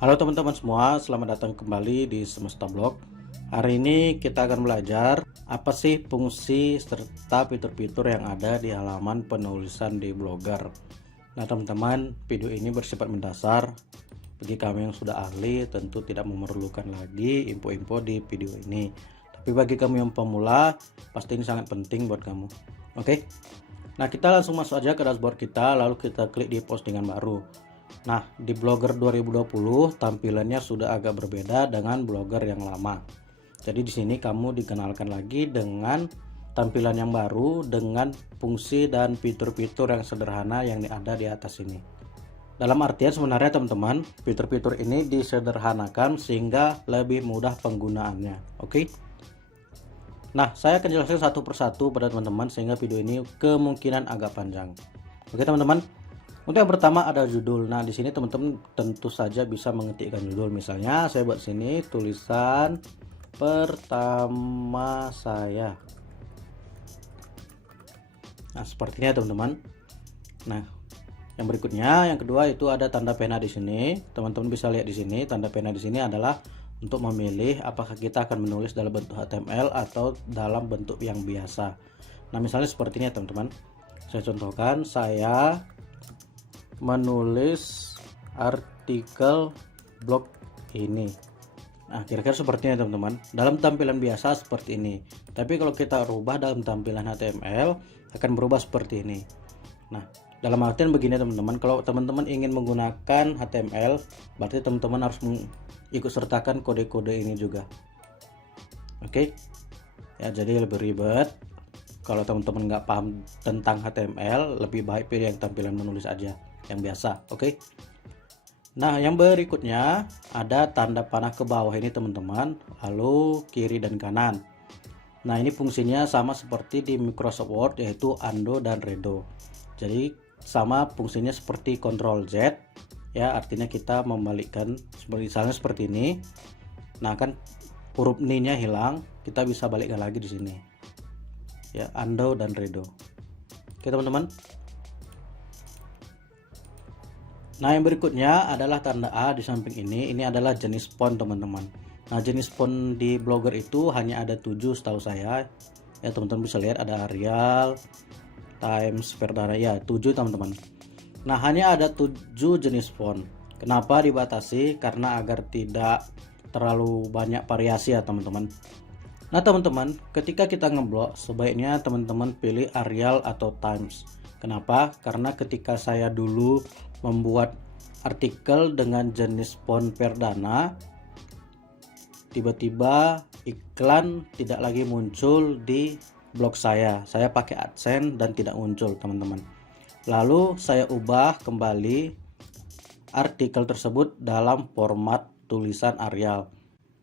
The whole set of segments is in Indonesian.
Halo teman-teman semua, selamat datang kembali di Semesta Blog. Hari ini kita akan belajar apa sih fungsi serta fitur-fitur yang ada di halaman penulisan di Blogger. Nah teman-teman, video ini bersifat mendasar. Bagi kami yang sudah ahli, tentu tidak memerlukan lagi info-info di video ini. Tapi bagi kami yang pemula, pasti ini sangat penting buat kamu. Oke? Nah kita langsung masuk aja ke dashboard kita, lalu kita klik di postingan baru. Nah, di Blogger 2020 tampilannya sudah agak berbeda dengan Blogger yang lama. Jadi di sini kamu dikenalkan lagi dengan tampilan yang baru dengan fungsi dan fitur-fitur yang sederhana yang ada di atas ini. Dalam artian sebenarnya teman-teman, fitur-fitur ini disederhanakan sehingga lebih mudah penggunaannya. Oke? Nah, saya akan jelaskan satu persatu pada teman-teman sehingga video ini kemungkinan agak panjang. Oke, teman-teman. Untuk yang pertama ada judul. Nah, di sini teman-teman tentu saja bisa mengetikkan judul. Misalnya saya buat sini tulisan pertama saya. Nah, sepertinya teman-teman. Nah, yang berikutnya, yang kedua itu ada tanda pena di sini. Teman-teman bisa lihat di sini, tanda pena di sini adalah untuk memilih apakah kita akan menulis dalam bentuk HTML atau dalam bentuk yang biasa. Nah, misalnya seperti ini teman-teman. Saya contohkan, saya menulis artikel blog ini. Nah, kira-kira seperti ini teman-teman. Dalam tampilan biasa seperti ini. Tapi kalau kita rubah dalam tampilan HTML akan berubah seperti ini. Nah, dalam artian begini teman-teman, kalau teman-teman ingin menggunakan HTML, berarti teman-teman harus ikut sertakan kode-kode ini juga. Oke? Ya, jadi lebih ribet. Kalau teman-teman nggak paham tentang HTML, lebih baik pilih yang tampilan menulis aja, yang biasa. Oke? Nah, yang berikutnya ada tanda panah ke bawah ini teman-teman, lalu kiri dan kanan. Nah, ini fungsinya sama seperti di Microsoft Word, yaitu undo dan redo. Jadi sama fungsinya seperti Ctrl Z, ya, artinya kita membalikkan misalnya seperti ini. Nah, kan huruf N-nya hilang, kita bisa balikkan lagi di sini. Ya, undo dan redo. Oke teman-teman. Nah, yang berikutnya adalah tanda A di samping ini. Ini adalah jenis font teman-teman. Nah, jenis font di Blogger itu hanya ada 7 setahu saya. Ya, teman-teman bisa lihat ada Arial, Times, Verdana, ya 7 teman-teman. Nah, hanya ada 7 jenis font. Kenapa dibatasi? Karena agar tidak terlalu banyak variasi ya teman-teman. Nah teman-teman, ketika kita ngeblok sebaiknya teman-teman pilih Arial atau Times. Kenapa? Karena ketika saya dulu membuat artikel dengan jenis font Verdana, tiba-tiba iklan tidak lagi muncul di blog saya. Saya pakai AdSense dan tidak muncul teman-teman. Lalu saya ubah kembali artikel tersebut dalam format tulisan Arial.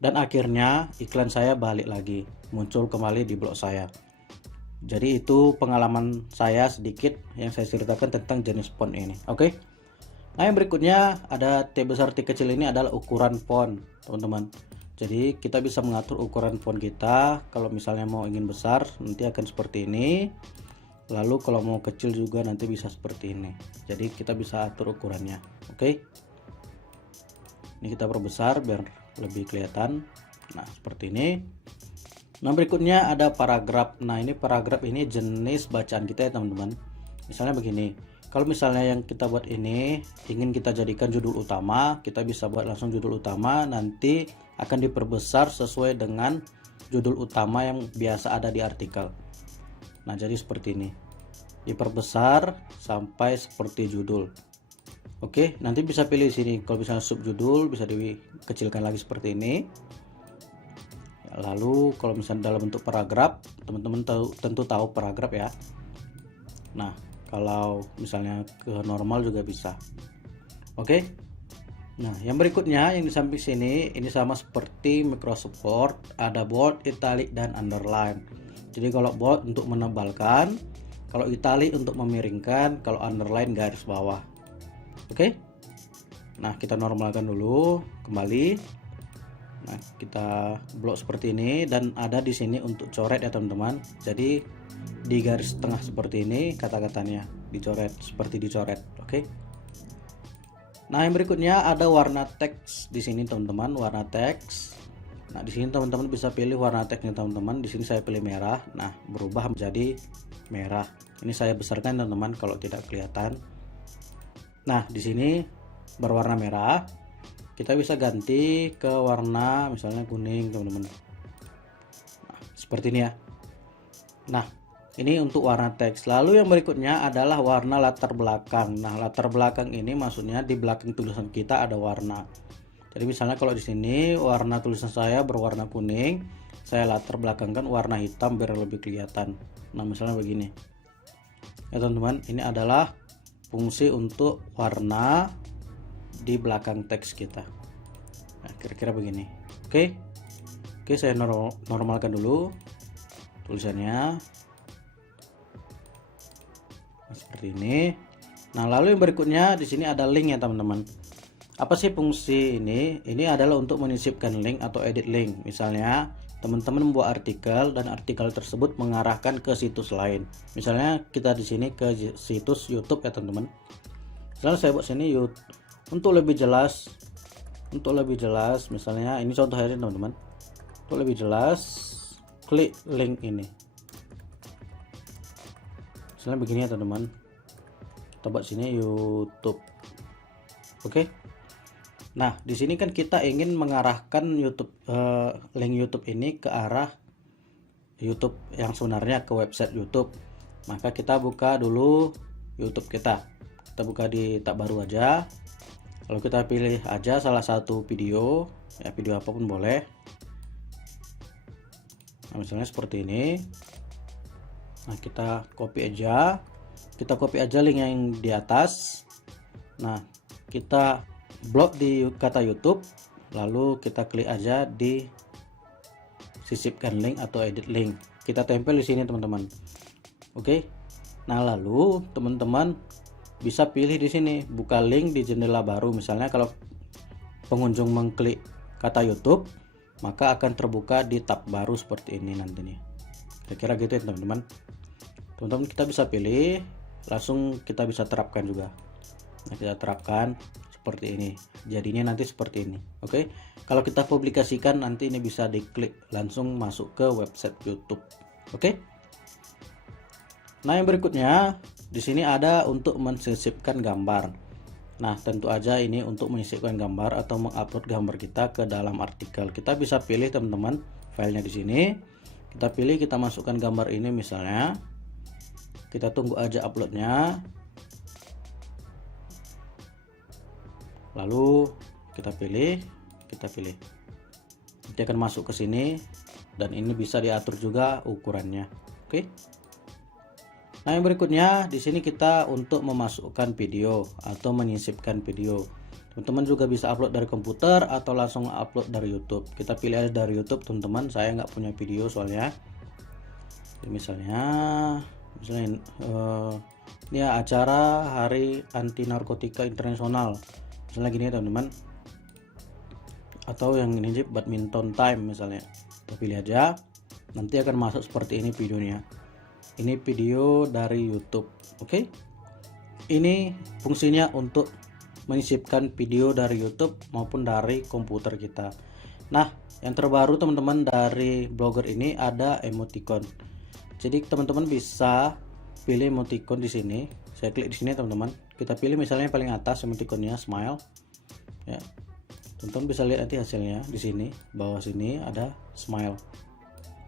Dan akhirnya iklan saya balik lagi, muncul kembali di blog saya. Jadi itu pengalaman saya sedikit yang saya ceritakan tentang jenis font ini. Oke. Nah, yang berikutnya ada T besar T kecil, ini adalah ukuran font teman-teman. Jadi kita bisa mengatur ukuran font kita. Kalau misalnya mau ingin besar nanti akan seperti ini. Lalu kalau mau kecil juga nanti bisa seperti ini. Jadi kita bisa atur ukurannya. Oke. Ini kita perbesar biar lebih kelihatan. Nah, seperti ini. Nah, berikutnya ada paragraf. Nah, ini paragraf ini jenis bacaan kita ya teman-teman. Misalnya begini, kalau misalnya yang kita buat ini ingin kita jadikan judul utama, kita bisa buat langsung judul utama, nanti akan diperbesar sesuai dengan judul utama yang biasa ada di artikel. Nah, jadi seperti ini, diperbesar sampai seperti judul. Oke, nanti bisa pilih sini. Kalau misalnya subjudul bisa dikecilkan lagi seperti ini. Lalu kalau misalnya dalam bentuk paragraf, teman-teman tentu tahu paragraf ya. Nah, kalau misalnya ke normal juga bisa. Oke. Nah, yang berikutnya yang di samping sini ini sama seperti Microsoft Word, ada bold, italic dan underline. Jadi kalau bold untuk menebalkan, kalau italic untuk memiringkan, kalau underline garis bawah. Oke. Nah, kita normalkan dulu kembali. Nah, kita blok seperti ini dan ada di sini untuk coret ya teman-teman. Jadi di garis tengah seperti ini kata-katanya dicoret seperti dicoret. Oke. Nah, yang berikutnya ada warna teks di sini teman-teman, warna teks. Nah, di sini teman-teman bisa pilih warna teksnya teman-teman. Di sini saya pilih merah. Nah, berubah menjadi merah. Ini saya besarkan teman-teman kalau tidak kelihatan. Nah, di sini berwarna merah. Kita bisa ganti ke warna misalnya kuning teman-teman. Nah, seperti ini ya. Nah, ini untuk warna teks. Lalu yang berikutnya adalah warna latar belakang. Nah, latar belakang ini maksudnya di belakang tulisan kita ada warna. Jadi misalnya kalau di sini warna tulisan saya berwarna kuning, saya latar belakangkan warna hitam biar lebih kelihatan. Nah, misalnya begini. Ya teman-teman, ini adalah fungsi untuk warna di belakang teks kita. Nah, kira-kira begini. Oke. Oke, saya normalkan dulu tulisannya. Nah, seperti ini. Nah, lalu yang berikutnya di sini ada link ya teman-teman. Apa sih fungsi ini? Ini adalah untuk menyisipkan link atau edit link. Misalnya teman-teman membuat artikel dan artikel tersebut mengarahkan ke situs lain. Misalnya kita di sini ke situs YouTube ya teman-teman. Misalnya saya buat sini YouTube untuk lebih jelas. Misalnya ini contoh hari teman-teman. Untuk lebih jelas, klik link ini. Misalnya begini ya teman-teman. Kita buat sini YouTube. Oke. Nah, di sini kan kita ingin mengarahkan YouTube link YouTube ini ke arah YouTube yang sebenarnya ke website YouTube. Maka kita buka dulu YouTube kita. Kita buka di tab baru aja. Lalu kita pilih aja salah satu video, ya video apapun boleh. Nah, misalnya seperti ini. Nah, kita copy aja. Kita copy aja link yang di atas. Nah, kita blok di kata YouTube, lalu kita klik aja di sisipkan link atau edit link. Kita tempel di sini teman-teman. Oke. Nah, lalu teman-teman bisa pilih di sini buka link di jendela baru. Misalnya kalau pengunjung mengklik kata YouTube, maka akan terbuka di tab baru seperti ini nanti nih. Kira-kira gitu ya teman-teman. Teman-teman kita bisa pilih, langsung kita bisa terapkan juga. Nah, kita terapkan seperti ini, jadinya nanti seperti ini. Oke. Kalau kita publikasikan nanti ini bisa diklik langsung masuk ke website YouTube. Oke. Nah, yang berikutnya di sini ada untuk mensisipkan gambar. Nah, tentu aja ini untuk menyisipkan gambar atau mengupload gambar kita ke dalam artikel. Kita bisa pilih teman-teman filenya di sini. Kita pilih, kita masukkan gambar ini misalnya. Kita tunggu aja uploadnya. Lalu kita pilih, nanti akan masuk ke sini dan ini bisa diatur juga ukurannya. Oke. Nah, yang berikutnya di sini kita untuk memasukkan video atau menyisipkan video. Teman-teman juga bisa upload dari komputer atau langsung upload dari YouTube. Kita pilih aja dari YouTube teman-teman. Saya nggak punya video soalnya. Jadi misalnya ini ya, acara Hari Anti Narkotika Internasional. Misalnya gini ya teman-teman, atau yang ini badminton time misalnya. Kita pilih aja, nanti akan masuk seperti ini videonya. Ini video dari YouTube. Oke. Ini fungsinya untuk menyisipkan video dari YouTube maupun dari komputer kita. Nah, yang terbaru teman-teman dari Blogger ini ada emoticon. Jadi teman-teman bisa pilih emoticon di sini. Saya klik di sini teman-teman. Kita pilih misalnya yang paling atas emoticonnya smile. Ya. Teman-teman bisa lihat nanti hasilnya di sini. Bawah sini ada smile.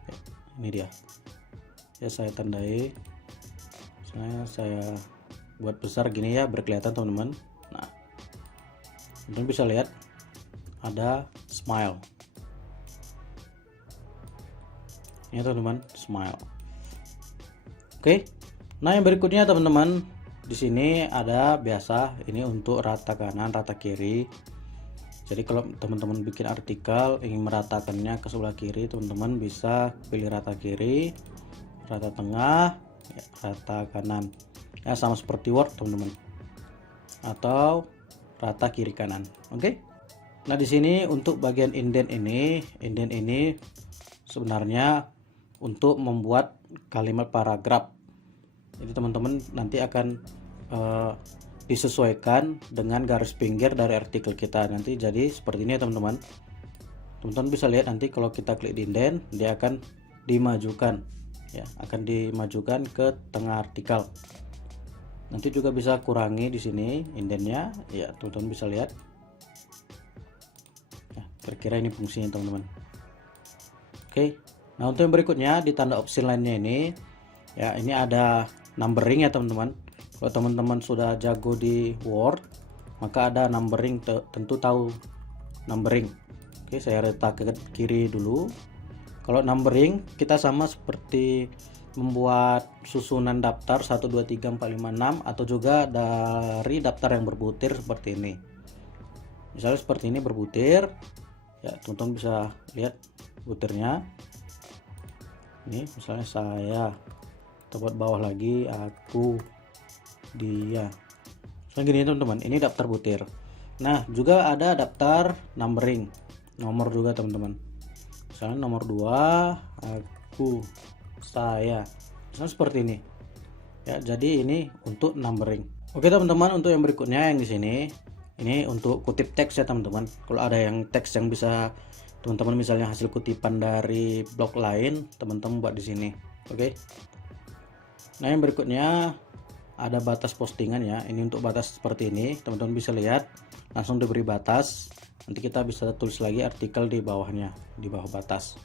Ya, ini dia. Ya, saya tandai. Saya buat besar gini ya, berkelihatan teman-teman. Nah, teman-teman bisa lihat ada smile. Ini teman-teman, smile. Oke. Nah, yang berikutnya teman-teman, di sini ada biasa ini untuk rata kanan, rata kiri. Jadi kalau teman-teman bikin artikel ingin meratakannya ke sebelah kiri, teman-teman bisa pilih rata kiri, rata tengah, ya, rata kanan. Ya, sama seperti Word teman-teman. Atau rata kiri kanan. Oke. Nah, di sini untuk bagian indent ini sebenarnya untuk membuat kalimat paragraf. Jadi teman-teman nanti akan disesuaikan dengan garis pinggir dari artikel kita. Nanti jadi seperti ini ya teman-teman. Teman-teman bisa lihat nanti kalau kita klik di indent, dia akan dimajukan ya, akan dimajukan ke tengah artikel. Nanti juga bisa kurangi di sini indentnya ya, teman-teman bisa lihat ya, kira-kira ini fungsinya teman-teman. Oke, nah untuk yang berikutnya di tanda opsi lainnya ini ya, ini ada numbering ya teman-teman. Kalau teman-teman sudah jago di Word, maka ada numbering, tentu tahu numbering. Oke, saya letak ke kiri dulu. Kalau numbering kita sama seperti membuat susunan daftar 1 2 3 4 5 6 atau juga dari daftar yang berbutir seperti ini. Misalnya seperti ini berbutir ya, teman-teman bisa lihat butirnya. Ini misalnya saya, kita buat bawah lagi aku, dia. Misalnya gini teman-teman, ini daftar butir. Nah juga ada daftar numbering, nomor juga teman-teman. Misalnya nomor 2 aku, saya, misalnya seperti ini ya. Jadi ini untuk numbering. Oke teman-teman, untuk yang berikutnya yang di sini, ini untuk kutip teks ya teman-teman. Kalau ada yang teks yang bisa teman-teman misalnya hasil kutipan dari blog lain, teman-teman buat di sini. Oke. Nah yang berikutnya ada batas postingan ya. Ini untuk batas seperti ini, teman-teman bisa lihat langsung diberi batas. Nanti kita bisa tulis lagi artikel di bawahnya, di bawah batas.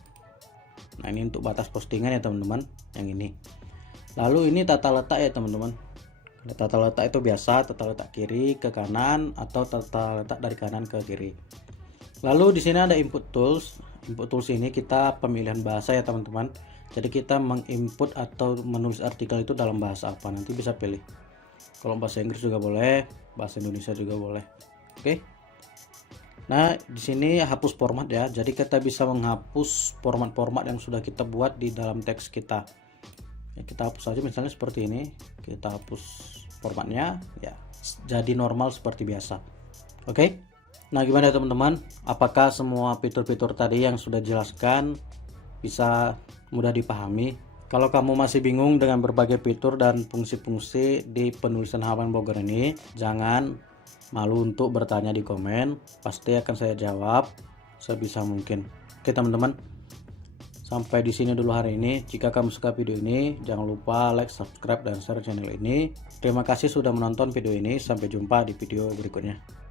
Nah ini untuk batas postingan ya teman-teman, yang ini. Lalu ini tata letak ya teman-teman. Tata letak itu biasa tata letak kiri ke kanan atau tata letak dari kanan ke kiri. Lalu di sini ada input tools. Input tools ini kita pemilihan bahasa ya teman-teman. Jadi kita menginput atau menulis artikel itu dalam bahasa apa, nanti bisa pilih. Kalau bahasa Inggris juga boleh, bahasa Indonesia juga boleh. Oke. Nah, di sini hapus format ya. Jadi kita bisa menghapus format-format yang sudah kita buat di dalam teks kita. Ya, kita hapus saja misalnya seperti ini. Kita hapus formatnya ya. Jadi normal seperti biasa. Oke. Nah, gimana ya teman-teman? Apakah semua fitur-fitur tadi yang sudah dijelaskan bisa mudah dipahami? Kalau kamu masih bingung dengan berbagai fitur dan fungsi-fungsi di penulisan halaman blogger ini, jangan malu untuk bertanya di komen. Pasti akan saya jawab sebisa mungkin. Oke teman-teman, sampai di sini dulu hari ini. Jika kamu suka video ini, jangan lupa like, subscribe, dan share channel ini. Terima kasih sudah menonton video ini. Sampai jumpa di video berikutnya.